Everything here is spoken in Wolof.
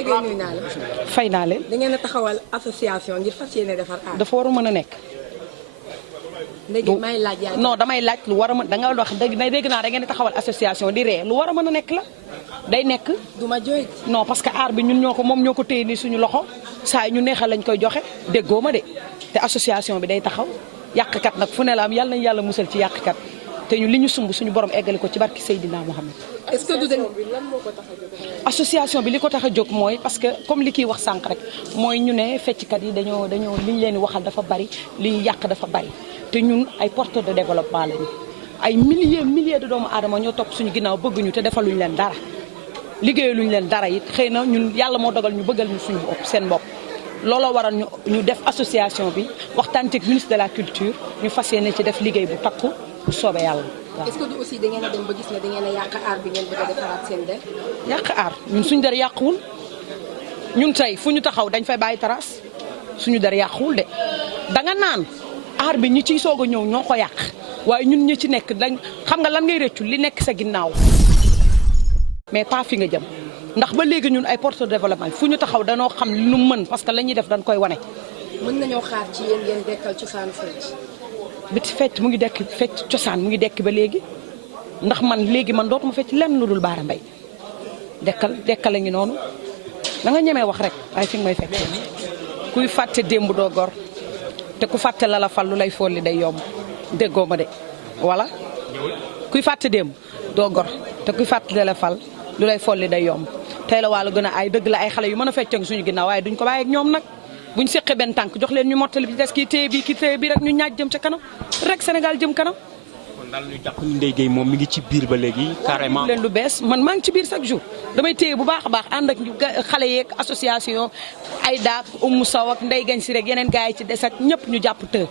Ndeye Gueye nuyu naa la. fay naa leen. da ngeen a taxawal association ngir fas yéene defar aar. dafa war a mën a nekk. Ndeye Gueye may laaj yaay. non damay laaj lu war a mën da nga wax dégg naa da ngeen di taxawal association di ree lu war a mën a nekk la day nekk. du ma jooy. non parce que aar bi ñun ñoo ko moom ñoo ko téye nii suñu loxo saa ñu neexal lañ koy joxe déggoo ma de te association bi day taxaw yàqkat nag fu ne la am yàlla nañu yàlla musal ci yàqkat te ñu li ñu sumb suñu borom eggali ko ci barki Seydina Mohamed. est-ce que du dem association bi li ko tax a jóg mooy parce que comme li kiy wax sànq rek mooy ñu ne fecckat yi dañoo li ñu leen di waxal dafa bari li ñu yàq dafa bari te ñun ay porteurs de développement lañu ay milliers de doomu aadama ñoo topp suñu ginnaaw bëgguñu te defaluñ leen dara liggéeyaluñ leen dara it xëy na ñun yàlla moo dogal ñu bëggal ñu suñu bopp seen bopp. looloo waral ñu def association bi waxtaan ak ministre de la culture ñu fas yéene ci def liggéey bu takku bu soobee yàlla waaw. est-ce que du aussi da ngeen a dem ba gis ne da ngeen a yàq aar bi ngeen bëgg a defaraat seen der. yàq aar ñun suñu der yàquwul ñun tey fu ñu taxaw dañ fay bàyyi trace suñu der yàquwul de danga naan aar bi ñi ciy soog a ñëw ñoo ko yàq waaye ñun ñi ci nekk dañ xam nga lan ngay rëccu li nekk sa ginnaaw mais pas fi nga jëm. ndax ba léegi ñun ay porteurs de développement fu ñu taxaw danoo xam lu mën parce que la ñuy def dañ koy wane. mën nañoo xaar ci yéen ngeen dekkal cosaanu fecc. bi fecc mu ngi dekk fecc cosaan mu ngi dekk ba léegi ndax man léegi man dootuma fecc lenn lu dul Baara Mbaye dekkal a ngi noonu da nga ñemee wax rek waaye fi nga may fekk kuy fàtte démb doo gor te ku fàtte la fal lu lay folli day yomb déggoo ma de wala kuy fàtte démb doo gor te kuy fàtte la fal lu lay folli day yomb tey la wàllu gën a ay dëgg la ay xale yu mën a fecc suñu ginnaaw waaye duñ ko bàyyi ak ñoom nag buñ seqee benn tànk jox leen ñu mottali bi des kii téye bi rek ñu ñaaj jëm ca kanam rek Sénégal jëm kanam. kon daal ñu jàpp ni Ndeye Gueye moom mi ngi ci biir ba léegi carrément. leen lu bees man maa ngi ci biir chaque jour damay téye bu baax a baax ànd ak xale yeeg association ay daak Oumou Sow ak Ndeye Gagne si rek yeneen gars yi ci des ak ñëpp ñu jàpp të